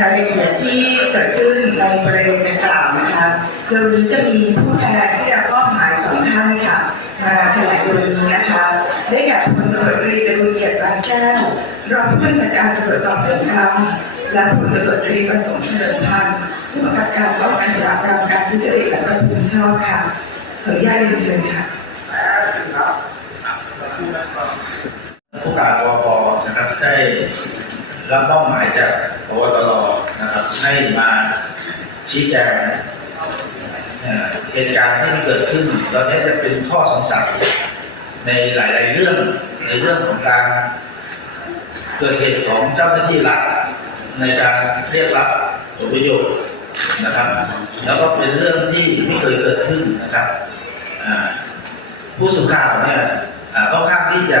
รายละเอียดที่เกิดขึ้นในประเด็นดังกล่าวนะคะโดยวนี้จะมีผู้แทนที่รับมอบหมายสองท่านค่ะมาแถลงโดยนี้นะคะ ได้แก่พลตำรวจตรีจรุเกียรติบานแก้วรองผู้บัญชาการตำรวจสอบสวนกลางและพลตำรวจตรีประสงค์เฉลิมพันธ์ผู้บังคับการป้องกันปราบปรามการทุจริตและประพฤติชอบค่ะขออนุญาตเรียนเชิญค่ะผู้การปปนะครับได้รับมอบหมายจาก พบตรนะครับ ให้มาชี้แจงเหตุการณ์ที่เกิดขึ้นตอนนี้จะเป็นข้อสงสัยในหลาย ๆ เรื่องในเรื่องของการเกิดเหตุของเจ้าหน้าที่รัฐในการเรียกรับผลประโยชน์นะครับ แล้วก็เป็นเรื่องที่ไม่เคยเกิดขึ้นนะครับผู้สื่อข่าวเนี่ยอ่าค่อนข้างที่จะ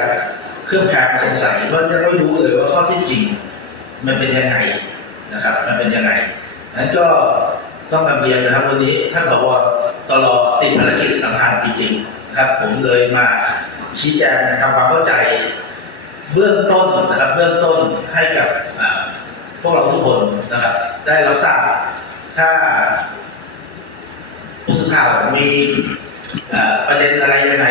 เครือบแคลงสงสัยว่าจะไม่รู้เลยว่าข้อที่จริง มันเป็นยังไงนะครับ มันเป็นยังไงนั้นก็ต้องกำเรียนนะครับ วันนี้ท่านผบตลอติดภารกิจสำคัญจริงๆนะครับ ผมเลยมาชี้แจงทำความเข้าใจ เบื้องต้นนะครับ เบื้องต้นให้กับพวกเราทุกคนนะครับ ได้รับทราบถ้าผู้สื่อข่าวมีประเด็นอะไรยังไง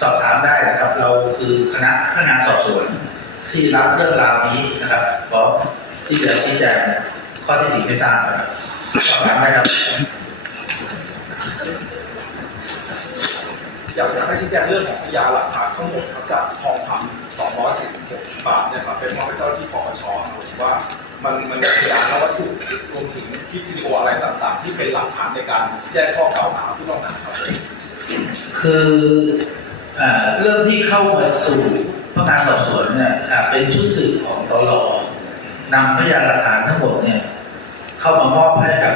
สอบถามได้นะครับ เราคือคณะพนักงานสอบสวน ที่รับเรื่องราวนี้นะครับพร้อมที่จะชี้แจงข้อเที่จริงให้ทราบนะครับสอบถามได้ครับอยากจะให้ชี้แจงเรื่องของพยานหลักฐานทั้งหมดครับจากทองคำ246บาทเนี่ยครับเป็นมอบให้เจ้าหน้าที่ปปชครับว่ามันมันมีพยานและวัตถุรวมถึงคลิปวิดีโออะไรต่างๆ ที่เป็นหลักฐานในการแจ้งข้อกล่าวหาผู้ต้องหาครับคือเอ่อเรื่องที่เข้ามาสู่ พนักงานสอบสวนเนี่ยเป็นชุดสืบของตลนำพยานหลักฐานทั้งหมดเนี่ยเข้ามามอบให้กับ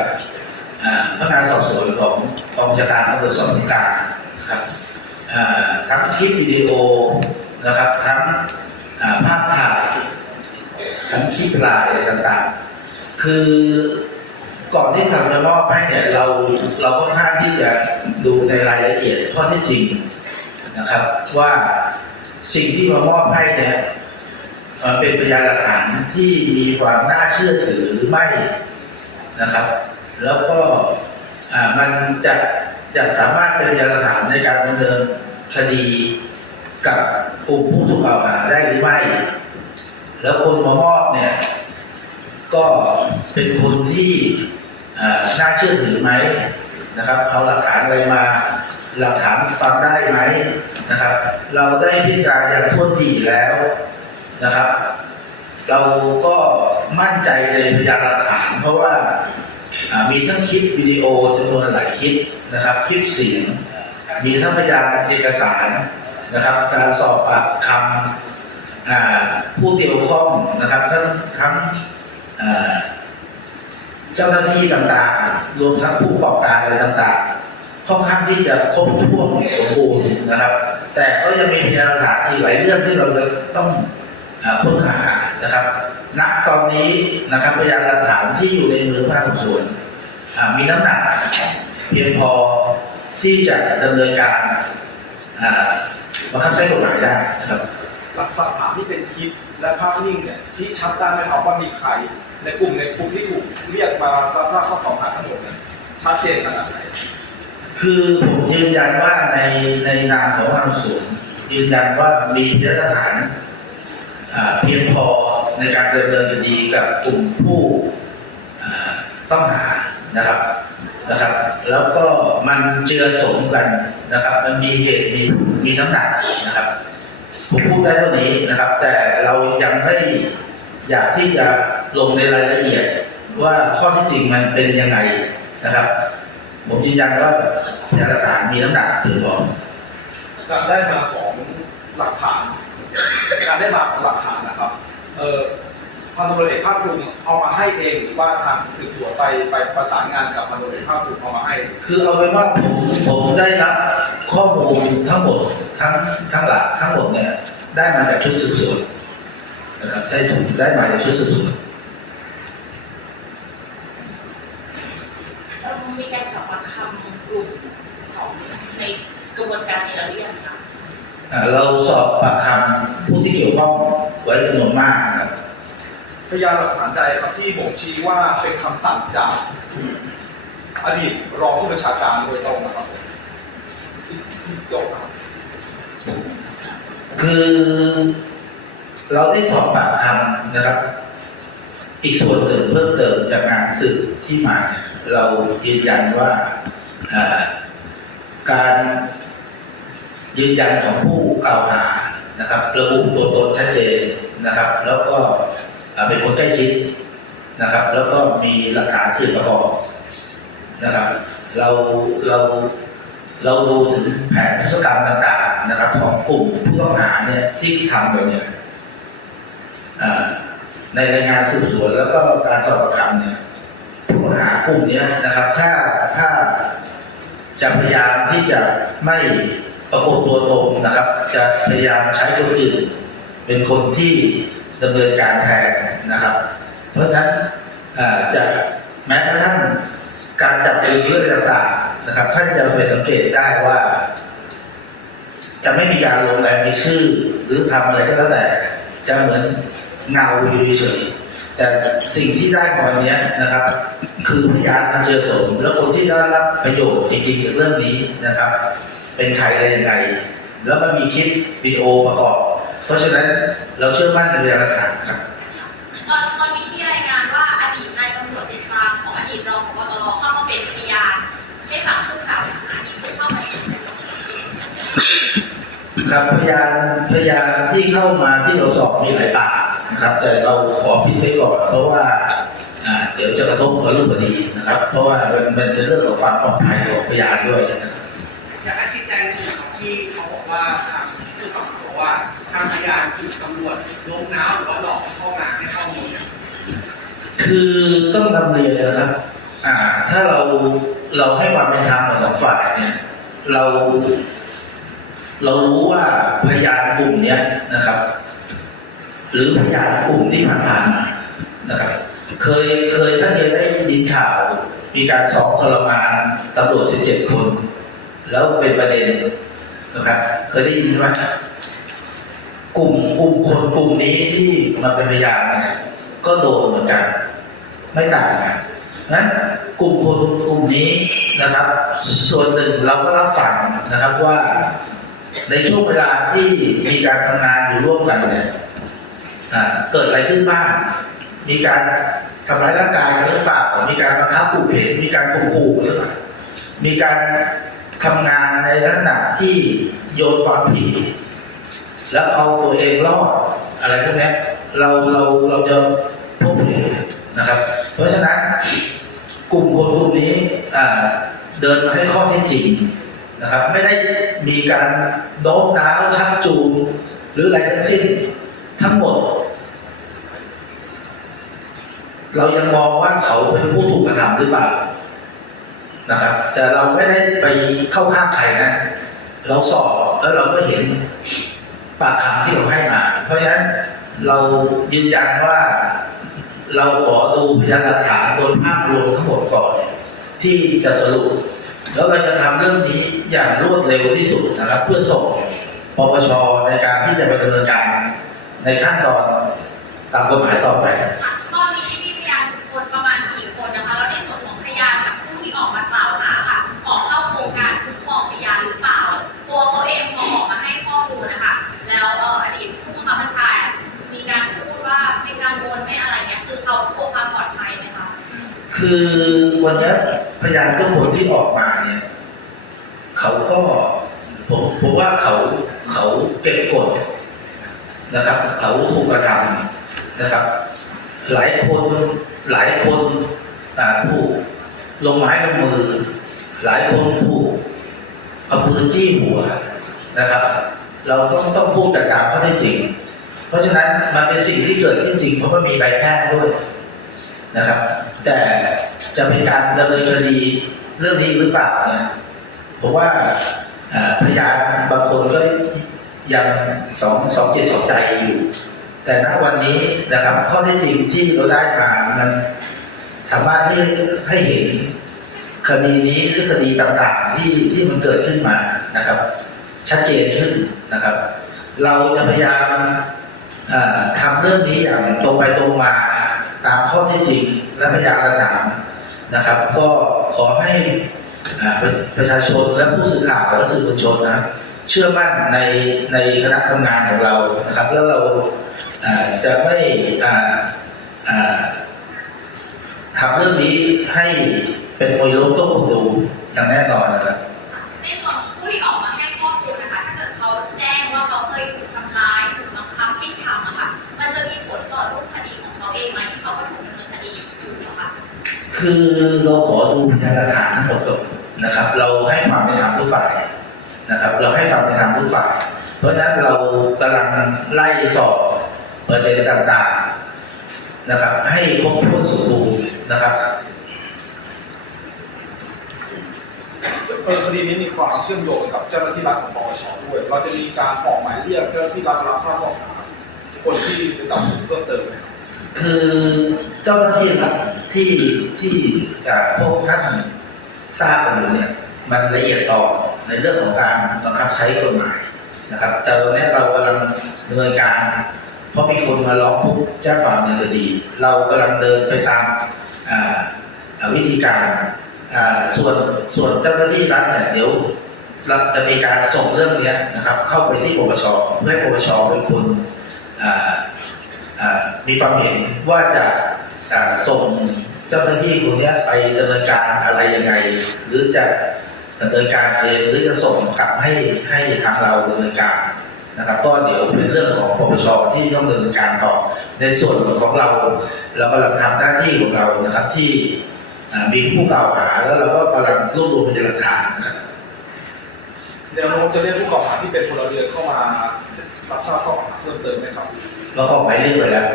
พนักงานสอบสวนของกองบัญชาการตำรวจสอบสวนกลางครับทั้งคลิปวิดีโอนะครับทั้งภาพถ่ายทั้งคลิปลน์อะไรต่างๆ คือก่อนที่ทำจะมอบให้เนี่ยเราเราค่อนข้าที่จะดูในรายละเอียดข้อที่จริงนะครับว่า สิ่งที่มามอบให้เนี่ยเอ่อเป็นพยานหลักฐานที่มีความน่าเชื่อถือหรือไม่นะครับ แล้วก็มันจะจะสามารถเป็นพยานหลักฐานในการดำเนินคดีกับกลุ่มผู้ถูกกล่าวหาได้หรือไม่ แล้วคนมามอบเนี่ย ก็เป็นคนที่น่าเชื่อถือไหมนะครับ เอาหลักฐานอะไรมา หลักฐานฟังได้ไหมนะครับ เราได้พิจารณาอย่างทั่วทีแล้วนะครับ เราก็มั่นใจในพยานหลักฐาน เพราะว่ามีทั้งคลิปวิดีโอจำนวนหลายคลิปนะครับ คลิปเสียง มีทั้งพยานเอกสารนะครับการสอบปากคำผู้เกี่ยวข้องนะครับทั้งทั้งเจ้าหน้าที่ต่างๆ รวมทั้งผู้ประกอบการอะไรต่างๆ ค่อนข้างที่จะครบถ้วนสมบูรณ์นะครับ แต่ก็ยังมีพยานหลักฐานอีกหลายเรื่องที่เราจะต้องค้นหานะครับณตอนนี้นะครับพยานหลักฐานที่อยู่ในมือพนักงานสอบสวนมีน้ำหนักเพียงพอที่จะดำเนินการบังคับใช้กฎหมายได้นะครับหลักฐานที่เป็นคลิปและภาพนิ่งเนี่ยชี้ชัดได้ไหมครับว่ามีใครในกลุ่มในกลุ่มที่ถูกเรียกมารับทราบข้อกล่าวหาทั้งหมดเนี่ยชัดเจนขนาดไหน คือผมยืนยันว่าในในนามของพนักงานสอสวนยืนยันว่ามีพยานหลักฐานเพียงพอในการดำเนินคดีกับกลุ่มผู้ต้องหานะครับนะครับ แล้วก็มันเจือสมกันนะครับ มันมีเหตุมีมีน้ำหนักนะครับ ผมพูดได้เท่านี้นะครับ แต่เรายังไม่อยากที่จะลงในรายละเอียดว่าข้อที่จริงมันเป็นยังไงนะครับ ผมยืนยันว่าพยานหลักฐานมีน้ำหนักเพียงพอการได้มาของหลักฐาน การได้มาของหลักฐานนะครับ เอ่อพันตำรวจเอกภาคภูมิเอามาให้เองหรือว่าทางสืบสวนไปไปประสานงานกับพันตำรวจเอกภาคภูมิเอามาให้ คือเอาเป็นว่าผมผมได้รับข้อมูลทั้งหมดทั้งทั้งหลักทั้งหมดเนี่ยได้มาจากชุดสืบสวนนะครับได้ถูกได้มาจากชุดสืบสวน เรามีการสอบปากคำกลุ่มของในกระบวนการนี้แล้วหรือยังคะ อ่า เราสอบปากคำผู้ที่เกี่ยวข้องไว้จำนวนมากนะครับพยานหลักฐานใดครับที่บ่งชี้ว่าเป็นคำสั่งจากอดีตรองผู้บัญชาการโดยตรงนะครับผมที่ที่จบครับคือเราได้สอบปากคำนะครับ อีกส่วนหนึ่งเพิ่มเติมจากการสืบที่มาเนี่ยเรายืนยันว่าอ่าการ ยืนยันของผู้กล่าวหานะครับระบุตัวตนชัดเจนนะครับ แล้วก็เป็นคนใกล้ชิดนะครับ แล้วก็มีหลักฐานอื่นประกอบนะครับ เราเราเราดูถึงแผนพฤติกรรมต่างๆนะครับ ของกลุ่มผู้ต้องหาเนี่ยที่ทำไปเนี่ยในรายงานสืบสวนแล้วก็การสอบปากคำเนี่ยผู้ต้องหากลุ่มเนี้ยนะครับ ถ้าถ้าจะพยายามที่จะไม่ ประกบตัวตรงนะครับ จะพยายามใช้คนอื่น เป็นคนที่ดำเนินการแทนนะครับ เพราะฉะนั้นจะแม้กระทั่งการจับกลุ่มเรื่อต่างๆนะครับท่านจะไปสังเกตได้ว่า จะไม่มีการลงรายมีชื่อ หรือทำอะไรก็แล้วแต่ จะเหมือนเงาอยู่เฉยแต่สิ่งที่ได้มาวันเนี้ยนะครับ คือพยานอันเชื่อสม แล้วคนที่ได้รับประโยชน์จริงๆจากเรื่องนี้นะครับ เป็นใครอะไรยังไง แล้วมันมีคลิปวิดีโอประกอบ เพราะฉะนั้นเราเชื่อมั่นในพยานหลักฐานครับตอนตอนนี้ที่รายงานว่าอดีตนายตำรวจติดตามของอดีตรองพบตรเข้ามาเป็นพยานให้ฝั่งผู้กล่าวหานี้ผู้เข้ามาจริงไหมคะครับพยานพยานที่เข้ามาที่เราสอบมีหลายปากนะครับ แต่เราขอปิดไว้ก่อนเพราะว่าอ่าเดี๋ยวจะกระทบกับรูปคดีนะครับ เพราะว่ามันมันเป็นเรื่องของความปลอดภัยของพยานด้วยนะครับอยากให้ชี้แจงหน่อยครับที่เขาบอก ว่าทางผู้กำกับบอกว่าทางพยานถูกตำรวจโน้มน้าวหรือว่าหลอกเข้ามาให้ข้อมูลเนี่ยคือต้องนำเรียนนะครับอ่า ถ้าเราเราให้ความเป็นธรรมกับสองฝ่ายเนี่ยเรา เรารู้ว่าพยานกลุ่มเนี้ยนะครับ หรือพยานกลุ่มที่ผ่านๆมานะครับ เคยเคยท่านเคยได้ยินข่าว มีการสอบทรมานตำรวจ17คน แล้วเป็นประเด็น นะครับ เคยได้ยินไหมกลุ่มกลุ่มคนกลุ่มนี้ที่มาเป็นพยานเนี่ยก็โดนเหมือนกัน ไม่ต่างกันนั้นกลุ่มคนกลุ่มนี้นะครับ ส่วนหนึ่งเราก็รับฟังนะครับว่าในช่วงเวลาที่มีการทำงานอยู่ร่วมกันเนี่ยเกิดอะไรขึ้นบ้างมีการทำร้ายร่างกายกันหรือเปล่ามีการบังคับขู่เข็นมีการข่มขู่หรือเปล่ามีการ ทำงานในลักษณะที่โยนความผิด แล้วเอาตัวเองรอดอะไรพวกนี้เราเราเราจะพบเห็นนะครับ เพราะฉะนั้นกลุ่มคนกลุ่มนี้เดินมาให้ข้อเท็จจริงนะครับ ไม่ได้มีการโน้มน้าวชักจูงหรืออะไรทั้งสิ้นทั้งหมด เรายังมองว่าเขาเป็นผู้ถูกกระทำหรือเปล่า นะครับ แต่เราไม่ได้ไปเข้าข้างใครนะ เราสอบแล้วเราก็เห็นปากคำที่เราให้มา เพราะฉะนั้นเรายืนยันว่าเราขอดูพยานหลักฐานโดยภาพรวมทั้งหมดก่อนที่จะสรุป แล้วเราจะทำเรื่องนี้อย่างรวดเร็วที่สุดนะครับ เพื่อส่งปปชในการที่จะไปดำเนินการในขั้นตอนตามกฎหมายต่อไป คือวันนี้พยานทุกคนที่ออกมาเนี่ยเขาก็ผมผมว่าเขาเขาเก็บกดนะครับ เขาถูกกระทำนะครับ หลายคนหลายคนอ่าถูกลงไม้ลงมือ หลายคนถูกเอาปืนจี้หัวนะครับ เราต้องต้องพูดแต่ตามข้อเท็จจริง เพราะฉะนั้นมันเป็นสิ่งที่เกิดขึ้นจริงเพราะว่ามีใบแพทย์ด้วย นะครับ แต่จะเป็นการดำเนินคดีเรื่องนี้หรือเปล่าเนี่ยผมว่าพยานบางคนก็ยังสองสองจิตสองใจอยู่ แต่ณวันนี้นะครับข้อเท็จจริงที่เราได้มามันสามารถที่ให้เห็นคดีนี้หรือคดีต่างๆที่ที่มันเกิดขึ้นมานะครับ ชัดเจนขึ้นนะครับ เราจะพยายามทำเรื่องนี้อย่างตรงไปตรงมา ตามข้อเท็จจริงและพยานหลักฐานนะครับ ก็ขอให้ประประชาชนและผู้สื่อข่าวและสื่อมวลชนนะเชื่อมั่นในในคณะทำงานของเรานะครับ แล้วเราจะไม่ทำเรื่องนี้ให้เป็นมวยล้มต้มดูอย่างแน่นอนนะครับ คือเราขอดูพยานหลักฐานทั้งหมดก่อนนะครับ เราให้ความเป็นธรรมทุกฝ่ายนะครับ เราให้ความเป็นธรรมทุกฝ่าย เพราะฉะนั้นเรากำลังไล่สอบประเด็นต่างๆนะครับ ให้ครบถ้วนสมบูรณ์นะครับเออคดีนี้มีความเชื่อมโยงกับเจ้าหน้าที่รัฐของปปชด้วย เราจะมีการออกหมายเรียกเจ้าหน้าที่รัฐรับทราบข้อหาคนที่เป็นตับเพิ่มเติมไหมครับคือเจ้าหน้าที่รัฐ ที่ที่อ่าพวกท่านทราบกันอยู่เนี่ย มันละเอียดอ่อในเรื่องของการบังคับใช้กฎหมายนะครับ แต่วันนี้เรากำลังดำเนินการเพราะมีคนมาร้องทุกข์แจ้งความในคดี เรากำลังเดินไปตามวิธีการส่วนส่วนเจ้าหน้าที่รัฐเนี่ยเดี๋ยวเราจะมีการส่งเรื่องเนี้ยนะครับ เข้าไปที่ปปชเพื่อให้ปปชเป็นคนมีความเห็นว่าจะ ส่งเจ้าหน้าที่คนเนี้ยไปดำเนินการอะไรยังไง หรือจะดำเนินการเองหรือจะส่งกลับให้ให้ทางเราดำเนินการนะครับก็เดี๋ยวเป็นเรื่องของปปชที่ต้องดำเนินการต่อ ในส่วนของเรา เรากำลังทำหน้าที่ของเรานะครับที่อ่ามีผู้กล่าวหาแล้วเราก็กำลังรวบรวมพยานหลักฐานนะครับแนวโน้มจะเรียกผู้กล่าวหาที่เป็นพลเรือนเข้ามารับทราบข้อกล่าวหาเพิ่มเติมไหมครับเราออกหมายเรียกไปแล้ว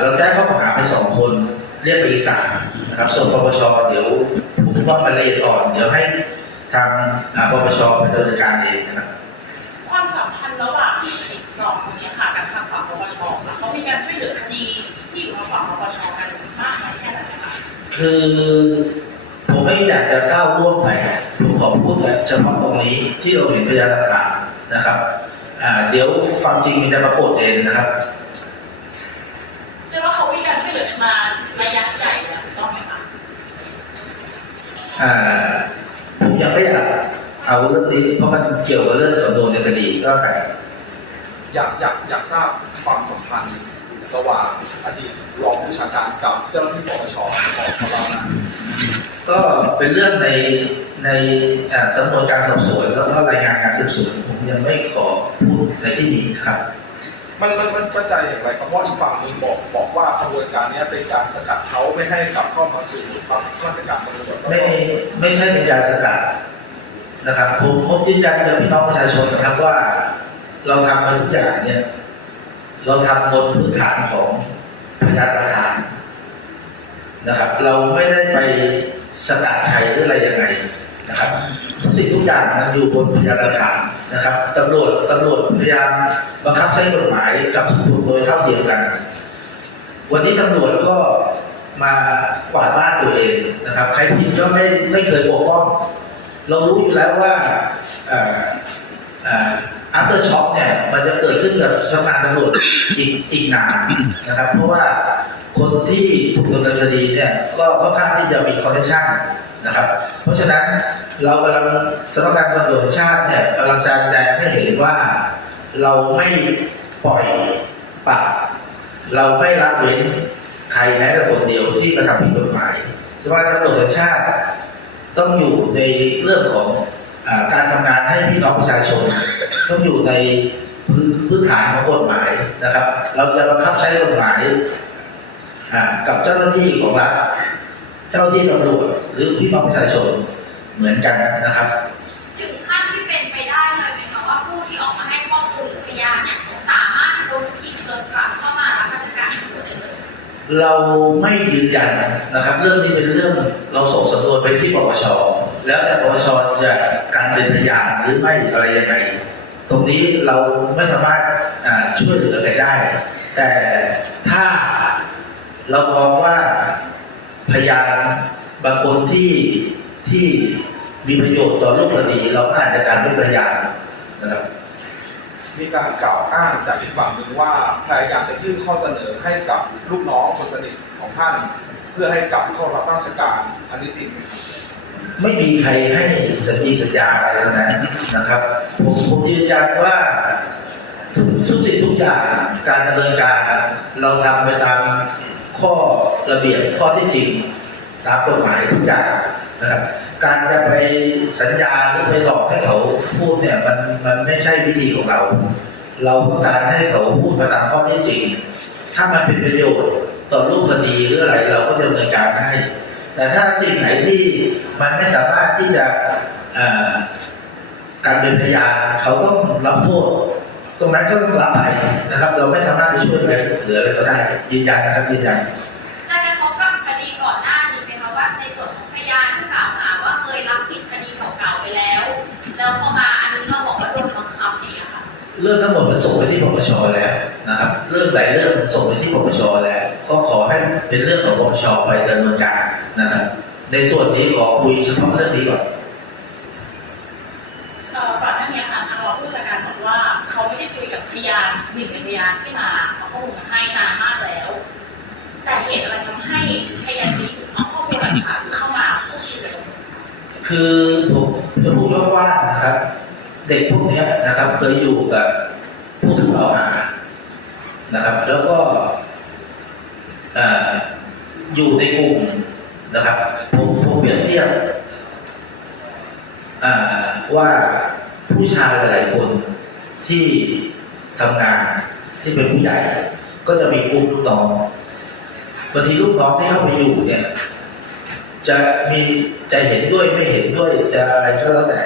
เราแจ้งข้อกล่าวหาไปสองคน เรียกไปอีกสามนะครับ ส่วนปปชเดี๋ยวผมว่ามันละเอียดอ่อน เดี๋ยวให้ทางอ่าปปชไปดำเนินการเองนะครับ ความสัมพันธ์ระหว่างที่เอกสองคนนี้ค่ะกับทางฝั่งปปชแล้วเขามีการช่วยเหลือคดีที่อยู่ทางฝั่งปปชกันมากน้อยแค่ไหนคะคือผมไม่อยากจะก้าวล่วงไปผมขอพูดแต่เฉพาะตรงนี้ที่เราเห็นพยานหลักฐานนะครับอ่า เดี๋ยวความจริงมันจะปรากฏเองนะครับใช่ว่าเขามีการช่วยเหลือกันมาระยะใหญ่แล้วถูกต้องไหมคะอ่าผมยังไม่อยากเอาเรื่องนี้เพราะมันเกี่ยวกับเรื่องสำนวนในคดีก็แต่อยากอยากอยากทราบความสัมพันธ์ระหว่างอดีตรองผู้บัญชาการกับเจ้าหน้าที่ปปชของเรานะ ก็เป็นเรื่องในในอ่าสำนวนการสอบสวนแล้วก็รายงานการสืบสวนผมยังไม่ขอพูดในที่นี้ครับ มันมันมันเข้าใจอย่างไรครับเพราะอีกฝั่งหนึ่งบอกบอกว่าขบวนการนี้เป็นการสกัดเขาไม่ให้กลับเข้ามาสู่รับราชการตำรวจแล้วไม่ก็ไม่ใช่เป็นยาสกัดนะครับผมผมยืนยันกับพี่น้องประชาชนนะครับว่า เราทำมาทุกอย่างเนี่ย เราทำบนพื้นฐานของพยานหลักฐาน นะครับ เราไม่ได้ไปสกัดใครหรืออะไรยังไงนะครับทุกสิ่งทุกอย่างมันอยู่บนพยานหลักฐานนะครับตำรวจตำรวจพยายามบังคับใช้กฎหมายกับทุกคนโดยเท่าเทียมกัน วันนี้ตำรวจก็มากวาดบ้านตัวเองนะครับ ใครผิดก็ไม่ไม่เคยปกป้องเรารู้อยู่แล้วว่าอัปเตอร์ช็อคเนี่ยมันจะเกิดขึ้นกับสำนักงานตำรวจอีกอีกนานนะครับ เพราะว่า คนที่ถูกดำเนินคดีเนี่ยก็ค่อนข้างที่จะมีคอนเนคชั่นนะครับ เพราะฉะนั้นเรากำลังสำนักงานตำรวจชาติเนี่ยกำลังแสดงให้เห็นว่าเราไม่ปล่อยปละเราไม่ละเว้นใครแม้แต่คนเดียวที่กระทำผิดกฎหมายสำนักงานตำรวจชาติ ต้องอยู่ในเรื่องของอการทำงานให้พี่น้องประชาชน ต้องอยู่ในพื้นฐานของกฎหมายนะครับ เราจะบังคับใช้กฎหมาย กับเจ้าหน้าที่ของรัฐเจ้าหน้าที่ตำรวจหรือพี่น้องประชาชนเหมือนกันนะครับถึงขั้นที่เป็นไปได้เลยไหมคะว่าผู้ที่ออกมาให้ข้อมูลหรือพยานเนี่ยสามารถพ้นผิดจนกลับเข้ามารับราชการตำรวจได้เลยเราไม่ยืนยันนะครับ เรื่องนี้เป็นเรื่องเราส่งสำนวนไปที่ปปชแล้วแต่ปปชจะการเป็นพยานหรือไม่อะไรยังไงตรงนี้เราไม่สามารถอ่าช่วยเหลือใครได้ แต่ถ้า เรามองว่าพยานบางคนที่ที่มีประโยชน์ต่อรูปคดีเราก็อาจจะการเป็นพยานนะครับมีการกล่าวอ้างจากอีกฝั่งหนึ่งว่าพยายามจะยื่นข้อเสนอให้กับลูกน้องคนสนิทของท่าน เพื่อให้กลับเข้ารับราชการอันนี้จริงไหมครับไม่มีใครให้สัญญาสัญญาอะไรทั้งนั้นนะครับผมผมยืนยันว่าทุกทุกสิ่งทุกอย่างการดำเนินการเราทำไปตาม ข้อระเบียบข้อที่จริงตามกฎหมายทุกอย่างนะครับ การจะไปสัญญาหรือไปหลอกให้เขาพูดเนี่ยมันมันไม่ใช่วิธีของเรา เราต้องการให้เขาพูดมาตามข้อที่จริง ถ้ามันเป็นประโยชน์ต่อรูปคดีหรืออะไรเราก็จะดำเนินการให้ แต่ถ้าสิ่งไหนที่มันไม่สามารถที่จะการเป็นพยานเขาต้องรับโทษ ตรงนั้นก็ต้องรับไปนะครับ เราไม่สามารถไปช่วยอะไรเหลืออะไรก็ได้ยืนยันนะครับยืนยันจะกระทบกับคดีก่อนหน้านี้ไหมคะว่าในส่วนของพยานที่กล่าวหาว่าเคยรับผิดคดีเก่าๆไปแล้ว แล้วพอมาอันนี้มาบอกว่าโดนบังคับเนี่ยค่ะเรื่องทั้งหมดมันส่งไปที่ปปชแล้วนะครับ เรื่องหลายเรื่องมันส่งไปที่ปปชแล้ว ก็ขอให้เป็นเรื่องของปปชไปดำเนินการนะครับในส่วนนี้ขอคุยเฉพาะเรื่องนี้ก่อนเอ่อ ก่อนหน้านี้ค่ะทางรองผู้จัดการบอกว่าเขาไม่ได้คุยกับพยานหนึ่งในพยานที่มาเอาข้อมูลมาให้นานมากแล้ว แต่เหตุอะไรทำให้พยานนี้ถึงเอาข้อมูลหลักฐานเข้ามาพูดคุยกับตำรวจคือผมจะพูดว่านะครับ เด็กพวกเนี้ยนะครับเคยอยู่กับผู้ถูกกล่าวหานะครับ แล้วก็อยู่ในกลุ่มนะครับผมผมเปรียบเทียบ ว่าผู้ชายหลายคนที่ทำงานที่เป็นผู้ใหญ่ ก็จะมีกลุ่มลูกน้องบางทีลูกน้องที่เข้าไปอยู่เนี่ย จะมีจะเห็นด้วยไม่เห็นด้วยจะอะไรก็แล้วแต่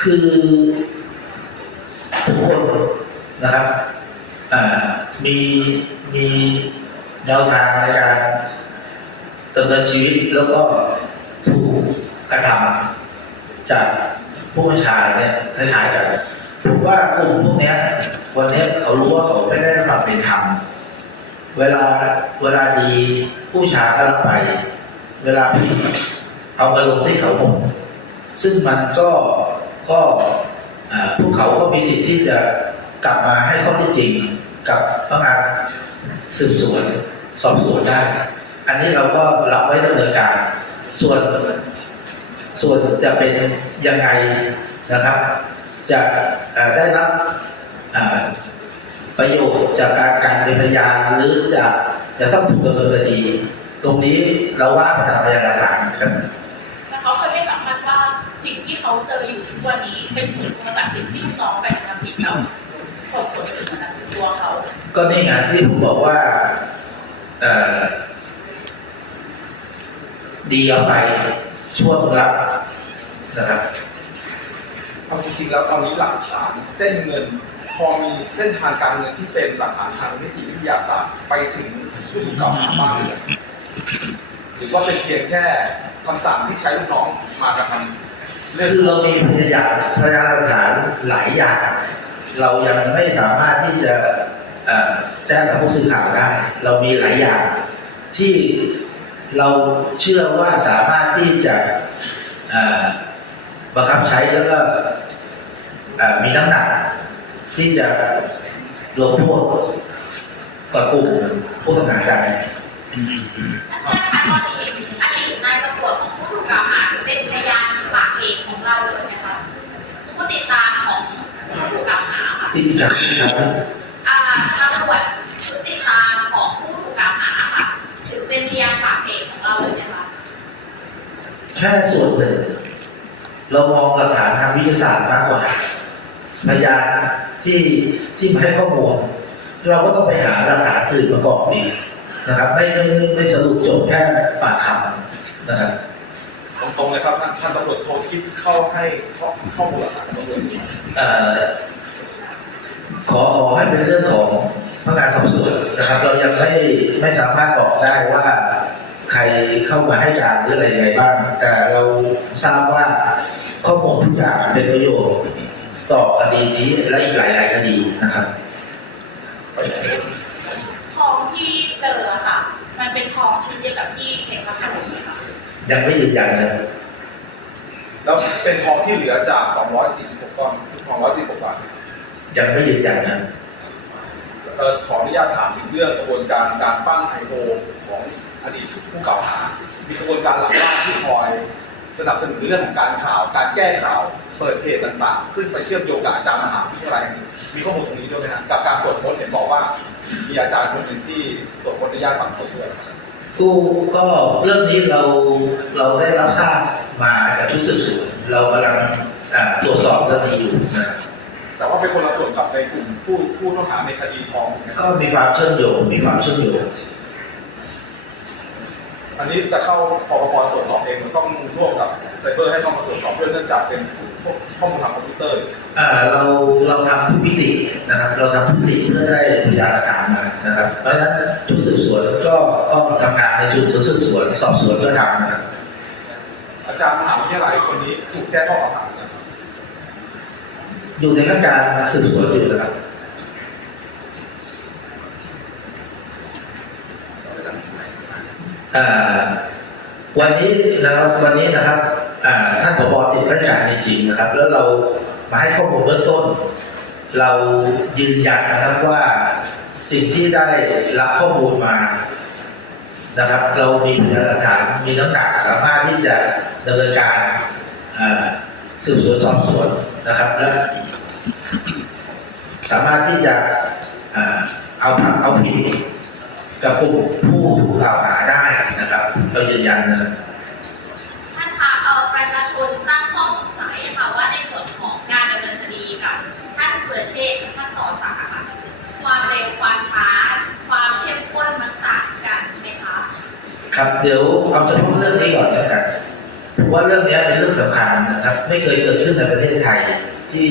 คือทุกคนนะครับมีมีแนวทางในการดำเนินชีวิตแล้วก็ถูกกระทำ จากผู้บัญชาเนี่ยคล้ายๆกันผมว่ากลุ่มพวกนี้วันนี้เขารู้ว่าเขาไม่ได้รับความเป็นธรรมเวลาเวลาดีผู้ชายก็รับไป เวลาผิดเอามาลงที่เขาหมดซึ่งมันก็ก็พวกเขาก็มีสิทธิ์ที่จะกลับมาให้ข้อเท็จจริงกับพนักงานสืบสวนสอบสวนได้ อันนี้เราก็รับไว้ดำเนินการ ส่วน ส่วนจะเป็นยังไงนะครับ จะได้รับประโยชน์จากการการเป็นพยานหรือจะจะต้องถูกดำเนินคดี ตรงนี้เราว่าไปตาพยานหลักฐานกันแต่เขาเคยให้สัมภาษณ์ว่าสิ่งที่เขาเจออยู่ทุกวันนี้เป็นผลมาจากสิ่งที่น้องไปทำผิดแล้วส่งผลถึงตัวเขา ก็นี่ไงที่ผมบอกว่าดีเอาไป ช่วงรับนะครับเอาจริงๆแล้วตอนนี้หลักฐานเส้นเงิน พอมีเส้นทางการเงินที่เป็นหลักฐานทางนิติวิทยาศาสตร์ไปถึงผู้ถูกกล่าวหาบ้างหรือหรือว่าเป็นเพียงแค่คำสั่งที่ใช้ลูกน้องมากระทำเรื่องคือเรามีพยานพยานหลักฐานหลายอย่างเรายังไม่สามารถที่จะแจ้งกับผู้สื่อข่าวได้ เรามีหลายอย่างที่ เราเชื่อว่าสามารถที่จะเอ่อบังคับใช้แล้วก็เอ่อมีน้ำหนัก ที่จะลงโทษกับกลุ่มผู้ต้องหาได้ท่านคะตอนนี้อดีตนายตำรวจของผู้ถูกกล่าวหาถือเป็นพยานปากเอกของเราเลยไหมคะผู้ติดตามของผู้ถูกกล่าวหาค่ะอีกครั้งครับ แค่ส่วนหนึ่ง เรามองหลักฐานทางวิทยาศาสตร์มากกว่าพยานที่ที่มาให้ข้อมูลเราก็ต้องไปหาหลักฐานอื่นประกอบอีกนะครับ ไม่ไม่ไม่ไม่สรุปจบแค่ปากคำนะครับตรงๆเลยครับท่านตำรวจโทรคิดเข้าให้ข้อข้อมูลหลักฐานตำรวจเอ่อขอขอให้เป็นเรื่องของพนักงานสอบสวนนะครับ เรายังไม่ไม่สามารถบอกได้ว่าใครเข้ามาให้การหรืออะไรยังไงบ้าง แต่เราทราบว่าข้อมูลทุกอย่างเป็นประโยชน์ต่อคดีนี้และอีกหลายๆคดีนะครับทองที่เจออะค่ะ มันเป็นทองชุดเดียวกับที่เข็มพัสดุไหมคะยังไม่ยืนยันเลยแล้วเป็นทองที่เหลือจาก 246ก้อน246บาทยังไม่ยืนยันนะเอ่อขออนุญาตถามถึงเรื่องกระบวนการการปั้นไอโอของ อดีตผู้กล่าวหา มีกระบวนการหลังบ้านที่คอย สนับสนุนในเรื่องของการข่าว การแก้ข่าว เปิดเพจต่างๆ ซึ่งไปเชื่อมโยงกับอาจารย์มหาวิทยาลัยแห่งหนึ่งมีข้อมูลตรงนี้ด้วยไหมฮะกับการตรวจค้นเห็นบอกว่า มีอาจารย์คนหนึ่งที่ตรวจค้นในย่านฝั่งตกด้วยกูก็เรื่องนี้เราเราได้รับทราบมาจากชุดสืบสวนเรากำลังอ่าตรวจสอบเรื่องนี้อยู่นะแต่ว่าเป็นคนละส่วนกับในกลุ่มผู้ผู้ต้องหาในคดีทองถูกไหมครับก็มีความเชื่อมโยงมีความเชื่อมโยง อันนี้จะเข้าปปปตรวจสอบเองมันต้องร่วมกับไซเบอร์ให้เข้ามาตรวจสอบด้วยเนื่องจากเป็นพวกข้อมูลทางคอมพิวเตอร์อ่าเราเราทำพิธีนะครับ เราทำพิธีเพื่อได้พยานหลักฐานมานะครับเพราะฉะนั้นชุดสืบสวนก็ก็ทำงานในชุดสืบสวนสอบสวนก็ทำนะครับอาจารย์มหาวิทยาลัยคนนี้ถูกแจ้งข้อกล่าวหานะครับอยู่ในขั้นการสืบสวนอยู่นะครับ อ่า วันนี้นะครับวันนี้นะครับอ่าท่านผบติดราชการจริงๆนะครับ แล้วเรามาให้ข้อมูลเบื้องต้น เรายืนยันนะครับว่าสิ่งที่ได้รับข้อมูลมานะครับ เรามีพยานหลักฐานมีน้ำหนักสามารถที่จะดำเนินการสืบสวนสอบสวนนะครับและสามารถที่จะเอาเอาผิด กับกลุ่มผู้ถูกกล่าวหาได้นะครับเรายืนยันนะครับท่านคะเอ่อประชาชนตั้งข้อสงสัยค่ะว่าในส่วนของการดำเนินคดีกับท่านสุรเชษฐ์กับท่านต่อสักดิ์อะค่ะความเร็วความช้า ความเข้มข้นมันต่างกันไหมคะครับเดี๋ยวเอาเฉพาะเรื่องนี้ก่อนแล้วกันผมว่าเรื่องนี้เป็นเรื่องสำคัญนะครับ ไม่เคยเกิดขึ้นในประเทศไทยที่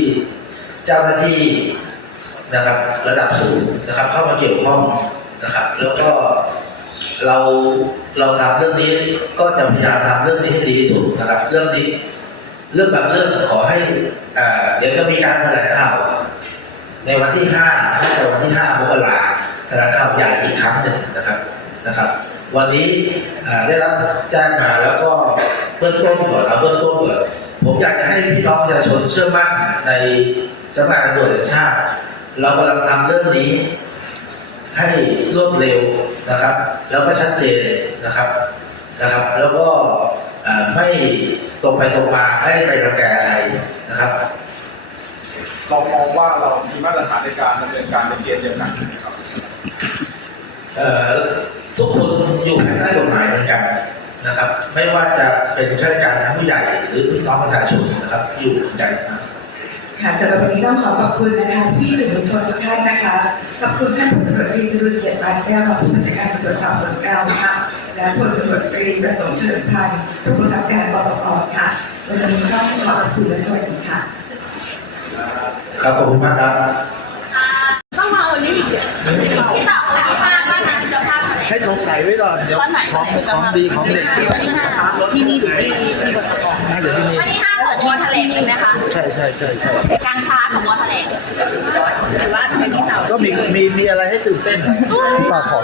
เจ้าหน้าที่นะครับ ระดับสูงนะครับ เข้ามาเกี่ยวข้อง นะครับ แล้วก็เราเราทำเรื่องนี้ก็จะพยายามทำเรื่องนี้ให้ดีที่สุดนะครับ เรื่องนี้เรื่องบางเรื่องขอให้อ่าเดี๋ยวจะมีการแถลงข่าวในวันที่ห้าน่าจะวันที่ห้ามกราแถลงข่าวใหญ่อีกครั้งหนึ่งนะครับนะครับ วันนี้ได้รับแจ้งมาแล้วก็เบื้องต้นก่อนเอาเบื้องต้นก่อนผมอยากจะให้พี่น้องประชาชนเชื่อมั่นในสำนักงานตำรวจแห่งชาติ เรากำลังทำเรื่องนี้ ให้รวดเร็วนะครับ แล้วก็ชัดเจนนะครับนะครับ แล้วก็อ่าไม่ตรงไปตรงมาไม่ไปรังแกใครนะครับ เรามองว่าเรามีมาตรฐานในการดำเนินการในเกณฑ์เดียวกันนะครับเอ่อทุกคนอยู่ภายใต้กฎหมายเหมือนกันนะครับ ไม่ว่าจะเป็นข้าราชการชั้นผู้ใหญ่หรือพี่น้องประชาชนนะครับ อยู่เหมือนกันนะ ครับค่ะสำหรับวันนี้ต้องขอขอบคุณนะคะพี่สื่อมวลชนทุกท่านนะคะ ขอบคุณท่านพลตำรวจตรีจรุนเกียรติปานแก้วรองผู้บัญชาการตำรวจสอบสวนกลางค่ะและพลตำรวจตรีประสงค์เฉลิมพันธ์ผู้กำกับการปปปค่ะวันนี้ก็ขอขอบคุณและสวัสดีค่ะ ครับขอบคุณมากครับค่ะต้องมาวันนี้อีกพี่ต่อวัน ให้สงสัยไว้ก่อนเดี๋ยวของของดีของเด็กที่ที่นี่หรือที่ที่บริษัทน่าจะที่นี่อันนี้ห้างของมอทะเลใช่ไหมคะใช่ใช่ใช่ใช่กลางช้าของมอทะเลหรือว่าจะเป็นที่เต่าก็มีมีมีอะไรให้ตื่นเต้นต่อขอ